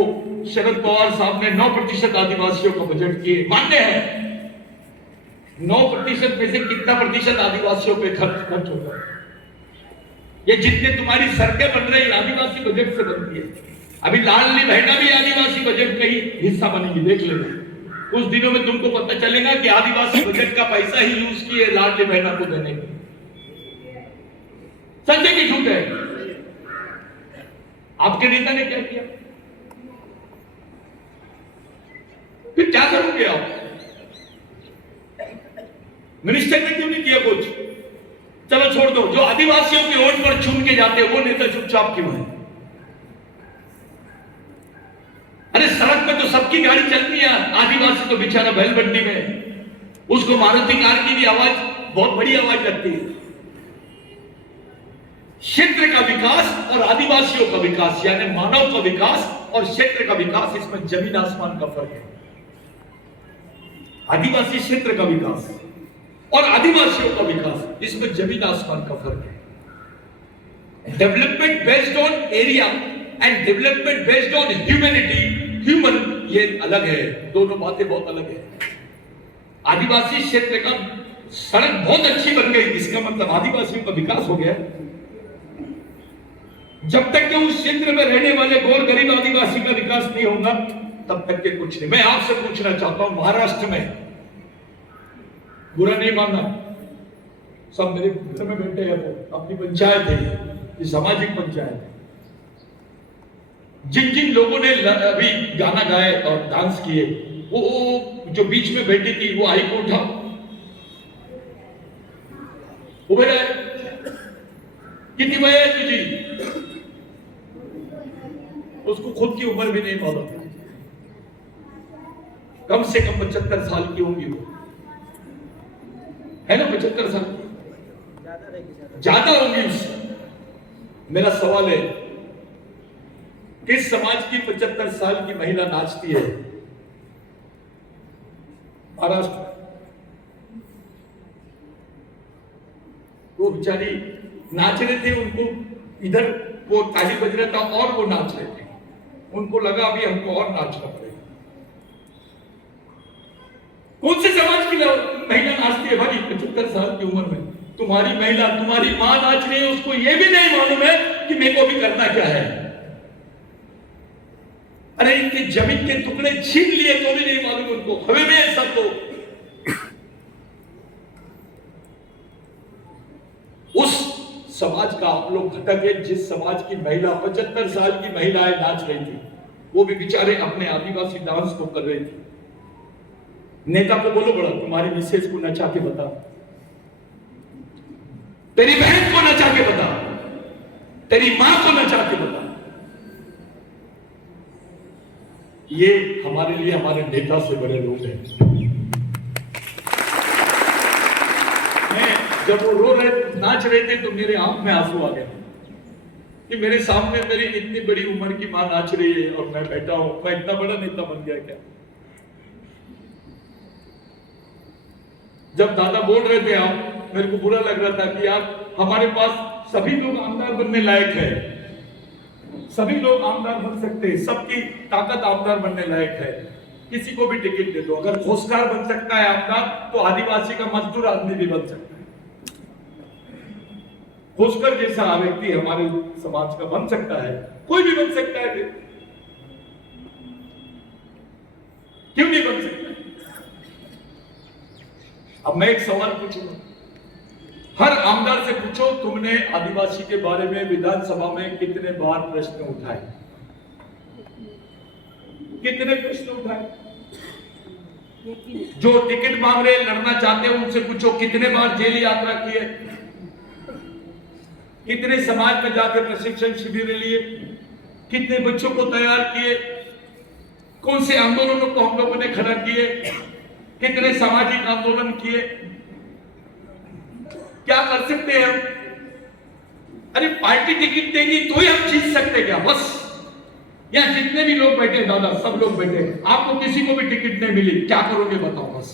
शरद पवार साहब ने 9% आदिवासियों का बजट किए, मान्य है। 9% में से कितना प्रतिशत आदिवासियों पे खर्च होता है? ये जितने तुम्हारी सड़कें बन रही आदिवासी बजट से बनती है। अभी लाडली बहना भी आदिवासी बजट का ही हिस्सा बनेगी, देख लेना। कुछ दिनों में तुमको पता चलेगा कि आदिवासी बजट का पैसा ही यूज किए लाडली बहना को देने के। सच है कि झूठ है? आपके नेता ने क्या किया? फिर क्या करोगे आप? मिनिस्टर ने क्यों नहीं किया कुछ? चलो छोड़ दो, जो आदिवासियों के वोट पर चुन के जाते वो नेता चुपचाप क्यों है? अरे सड़क पे तो सबकी गाड़ी चलती है, आदिवासी तो बेचारा बैलबंडी में, उसको मारुति कार की भी आवाज बहुत बड़ी आवाज लगती है। क्षेत्र का विकास और आदिवासियों का विकास, यानी मानव का विकास और क्षेत्र का विकास, इसमें जमीन आसमान का फर्क है। आदिवासी क्षेत्र का विकास और आदिवासियों का विकास, इसमें जमीन आसमान का फर्क है। Development based on area and development based on humanity, human, ये अलग है, दोनों बातें बहुत अलग है। आदिवासी क्षेत्र का सड़क बहुत अच्छी बन गई, इसका मतलब आदिवासियों का विकास हो गया। जब तक कि उस क्षेत्र में रहने वाले गौर गरीब आदिवासी का विकास नहीं होगा तब तक के कुछ नहीं। मैं आपसे पूछना चाहता हूं, महाराष्ट्र में, बुरा नहीं मानना, सब मेरे घर में बैठे हैं, वो अपनी पंचायत है, ये सामाजिक पंचायत है। जिन जिन लोगों ने अभी गाना गाए और डांस किए, वो जो बीच में बैठी थी वो आई को उठा, उभर आए, कितनी वजह है तुझी? उसको खुद की उम्र भी नहीं मालूम, कम से कम 75 साल की होंगी वो, है ना? 75 साल ज्यादा होंगी उससे। मेरा सवाल है, किस समाज की 75 साल की महिला नाचती है महाराष्ट्र? वो बेचारी नाच रहे थे, उनको इधर वो ताली बज रहा था और वो नाच रहे थे, उनको लगा अभी हमको और नाचना पड़ेगा। कौन से समाज की महिला नाचती है भाई 75 साल की उम्र में? तुम्हारी महिला, तुम्हारी मां नाच रही है, उसको यह भी नहीं मालूम है कि मेरे को भी करना क्या है। अरे इनके जमीन के टुकड़े छीन लिए तो भी नहीं मालूम उनको, हमें में ऐसा तो उस समाज का आप लोग घटक है जिस समाज की महिला 75 साल की महिलाएं नाच रही थी, वो भी बेचारे अपने आदिवासी डांस को कर रहे थे। नेता को बोलो बड़ा तुम्हारी मिसेज को नचा के बता, तेरी बहन को नचा के बता, तेरी मां को नचा के बता। ये हमारे लिए हमारे नेता से बड़े लोग हैं। जब वो रो रहे नाच रहे थे तो मेरे आंख में आंसू आ गए कि मेरे सामने मेरी इतनी बड़ी उम्र की मां नाच रही है और मैं बैठा हूं, मैं इतना बड़ा नेता बन गया क्या। जब दादा बोल रहे थे आप, मेरे को बुरा लग रहा था कि यार हमारे पास सभी लोग आमदार बनने लायक है, सभी लोग आमदार बन सकते हैं, सबकी ताकत आमदार बनने लायक है, किसी को भी टिकट दे दो। अगर खोजकार बन सकता है आमदार तो आदिवासी का मजदूर आदमी भी बन सकता है। खोजकर जैसा व्यक्ति हमारे समाज का बन सकता है, कोई भी बन सकता है, क्यों नहीं बन सकता। अब मैं एक सवाल पूछूंगा, हर आमदार से पूछो तुमने आदिवासी के बारे में विधानसभा में कितने बार प्रश्न उठाए, कितने प्रश्न उठाए। जो टिकट मांग रहे लड़ना चाहते हैं उनसे पूछो कितने बार जेल यात्रा की है, कितने समाज में जाकर प्रशिक्षण शिविर लिए, कितने बच्चों को तैयार किए, कौन से आंदोलनों को हम लोगों ने खड़ा किए, कितने सामाजिक आंदोलन किए, क्या कर सकते हैं हम। अरे पार्टी टिकट देगी तो ही हम जीत सकते क्या। बस यहाँ जितने भी लोग बैठे दादा, सब लोग बैठे, आपको किसी को भी टिकट नहीं मिली, क्या करोगे बताओ। बस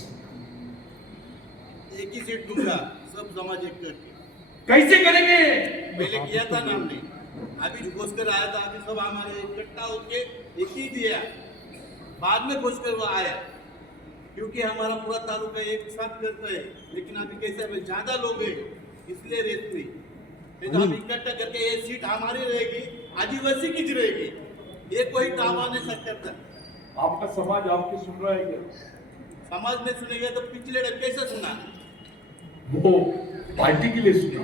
एक ही सीट दूंगा, सब समाज एक करके कैसे करेंगे। पहले किया था ना हमने, अभी घोषकर आया था, अभी सब हमारे इकट्ठा होके एक ही दिया, बाद में घोषकर वो आया, क्योंकि हमारा पूरा तालुका एक साथ करता है। लेकिन अभी कैसे अभी ज्यादा लोग हैं इसलिए रेत हुई, तो हम इकट्ठा करके ये सीट हमारी रहेगी, आदिवासी की रहेगी, ये कोई दावा नहीं सकता। आपका समाज आपकी सुन रहा है क्या। समाज में सुनेगा तो पिछले कैसे सुना, वो पार्टी के लिए सुना,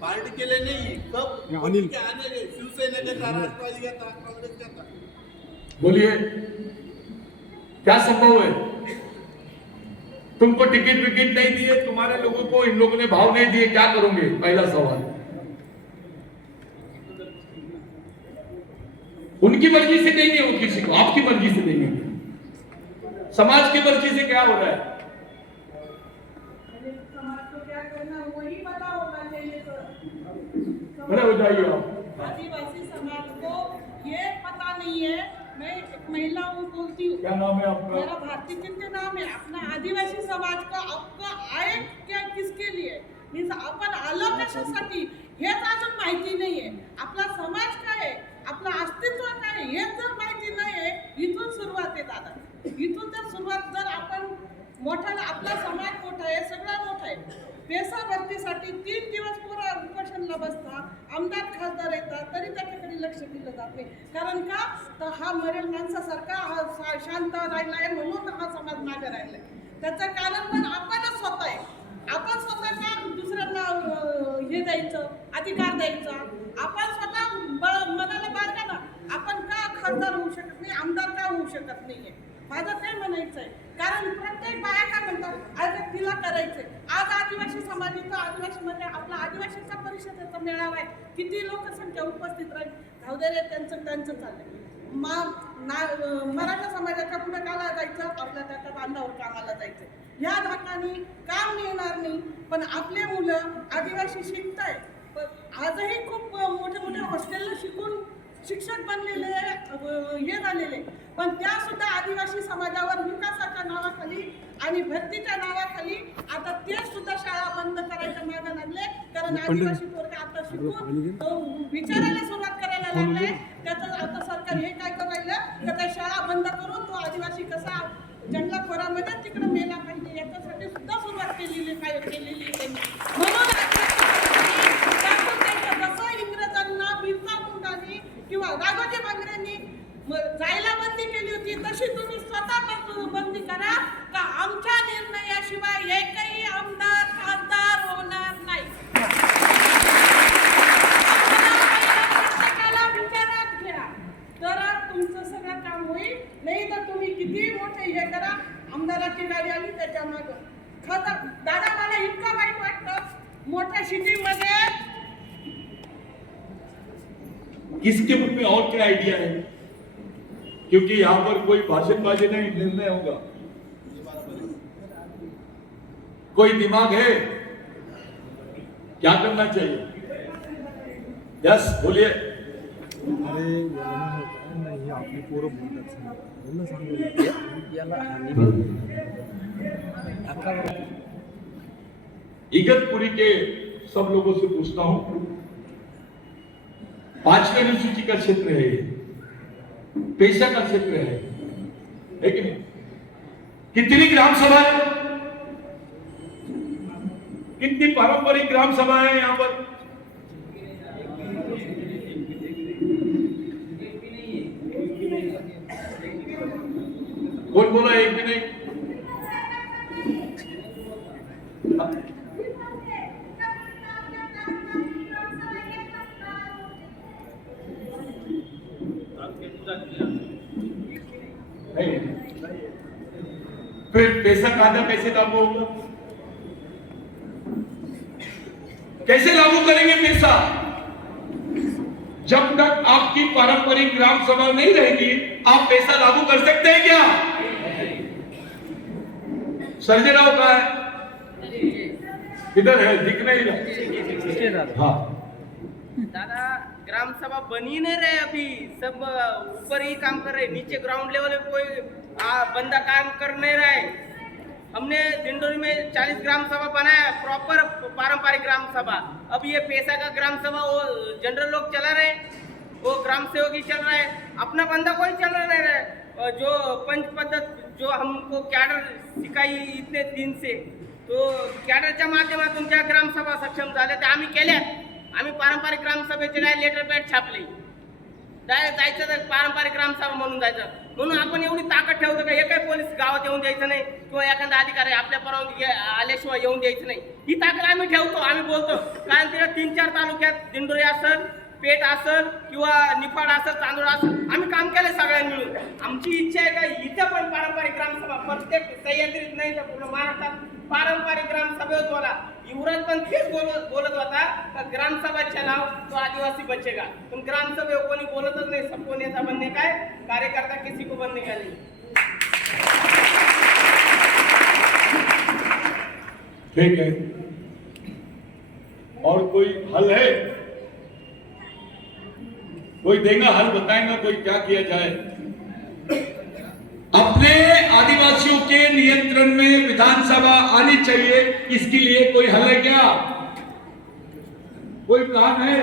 पार्टी के लिए नहीं, सब अनिल के आने के शिवसेना का था, राष्ट्रवादी का था, कांग्रेस का था। बोलिए क्या संभव है। तुमको टिकट विकेट नहीं दिए, तुम्हारे लोगों को इन लोगों ने भाव नहीं दिए, क्या करोगे। पहला सवाल, उनकी मर्जी से देंगे वो किसी को, आपकी मर्जी से देंगे। समाज की मर्जी से क्या हो रहा है। खड़े हो जाइए आप। आदिवासी समाज को ये पता नहीं है। मैं एक महिला हूँ, बोलती हूँ। क्या नाम है आपका। मेरा भारती चिंते नाम है। अपना आदिवासी समाज का आपका आहे क्या किसके लिए, आपण आलो कशासाठी हेच अजून माहिती नाही आहे। आपला समाज काय आहे, आपलं अस्तित्व काय आहे हेच जर माहिती नाही आहे, इथून सुरुवात आहे दादा। इथून जर सुरुवात, जर आपण मोठा, आपला समाज मोठा आहे, सगळा मोठा आहे। पेसा भरतीसाठी 3 दिवस पुरा उपोषणला बसतात, आमदार खासदार येतात, तरी त्याच्याकडे लक्ष दिलं जात नाही। कारण का, तर हा मरेल माणसासारखा हा शांत राहिलाय म्हणून हा समाज मागे राहिलाय। त्याचं कारण पण आपणच स्वतः आहे। आपण स्वतः का दुसऱ्यांना हे द्यायचं, अधिकार द्यायचा। आपण स्वतः मनाला बाळगा ना, आपण का खासदार होऊ शकत नाही, आमदार का होऊ शकत नाहीये। माझं ते म्हणायचं आहे। कारण प्रत्येक बाया काय म्हणतात, आज तिला करायचंय। आज आदिवासी समाजाचा, आदिवासी म्हणजे आपला आदिवासीचा परिषदेचा मेळावा आहे, किती लोकसंख्या उपस्थित राहील, जाऊ दे रे, त्यांचं चाललंय। मराठा समाजाच्या पुढे काला जायचं, आपल्या त्या बांधावर कामाला जायचं। ह्या धाकाने काम मिळणार नाही, पण आपले मुलं आदिवासी शिकताय, पण आजही खूप मोठे मोठे हॉस्टेलला शिकून शिक्षक बनलेले, हे झालेले, पण त्या सुद्धा आदिवासी समाजावर विकासाच्या नावाखाली आणि भरतीच्या नावाखाली आता ते सुद्धा शाळा बंद करायच्या मागे लागले। कारण आदिवासी पोरगे आता शिकून तो विचारायला सुरुवात करायला लागले। त्याचं आता सरकार हे काय करायलं, तर त्या शाळा बंद करून तो आदिवासी कसा जंगलाखोरामध्ये तिकडे मेला पाहिजे याच्यासाठी सुद्धा सुरुवात केलेली त्यांनी। म्हणून जसं इंग्रजांना बिरसा मुंडांनी किंवा राघोजी बांगरेंनी जायला बंद हिंदीमध्ये किसके मन में और क्या आइडिया है? क्योंकि यहाँ पर कोई भाषणबाजी नहीं, निर्णय होगा। कोई दिमाग है? क्या करना चाहिए? यस बोलिए। अरे याला नाही आपली पोरं बोलतात म्हणून सांगू याला इगतपुरी के सब लोगों से पूछता हूं, 5वें अनुसूची का क्षेत्र है ये, पेशा का क्षेत्र है कि नहीं? कितनी ग्राम सभा है? कितनी पारंपरिक ग्राम सभा है यहाँ पर? कौन बोला एक भी नहीं? नहीं। फिर पैसा कायदा कैसे लागू होगा? कैसे लागू करेंगे पैसा? जब तक आपकी पारंपरिक ग्राम सभा नहीं रहेगी, आप पैसा लागू कर सकते हैं क्या? सर्जेराव कहाँ है? किधर है? दिख नहीं रहा। हाँ दादा ग्राम सभा बन ही नहीं रहे अभी, सब ऊपर ही काम कर रहे, नीचे ग्राउंड लेवल पे कोई बंदा काम कर नहीं रहा है। हमने दिंडोरी में 40 ग्राम सभा बनाया, प्रॉपर पारंपरिक ग्राम सभा। अब ये पैसा का ग्राम सभा वो जनरल लोग चला रहे, वो ग्राम सेवक ही चल रहा है, अपना बंदा कोई चल नहीं रहा है। जो पंच पद्धत जो हमको कैडर सिखाई इतने दिन से, तो कॅडरच्या माध्यमातून ज्या ग्रामसभा सक्षम झाल्या त्या आम्ही केल्या। आम्ही पारंपरिक ग्रामसभेचे काय लेटर पॅड छापले, डायरेक्ट जायचं तर पारंपरिक ग्रामसभा म्हणून जायचं। म्हणून आपण एवढी ताकद ठेवतो का एकही पोलीस गावात येऊन द्यायचं नाही किंवा एखादा अधिकारी आपल्या परवानगी आल्याशिवाय येऊन द्यायचं नाही। ही ताकद आम्ही ठेवतो, आम्ही बोलतो, कारण तिला 3-4 तालुक्यात दिंडोरी असेल, पेठ असेल किंवा निफाड असेल, चांदोड असेल, आम्ही काम केलं सगळ्यांनी मिळून। आमची इच्छा आहे का इथं पण पारंपरिक ग्रामसभा, प्रत्येक सह्याद्रीत नाही तर पूर्ण महाराष्ट्रात पारंपरिक ग्रामसभा होता। युवराज पण तेच बोलत होता का ग्रामसभाचे नाव तो आदिवासी बचेगा, पण ग्रामसभेवर कोणी बोलतच नाही। सबको नेता बनने का है, कार्यकर्ता किसी को बनने का नहीं। ठीक है, और कोई हल है? कोई देगा हल, बताएगा कोई क्या किया जाए? अपने आदिवासियों के नियंत्रण में विधानसभा आनी चाहिए, इसके लिए कोई हल है क्या? कोई प्लान है?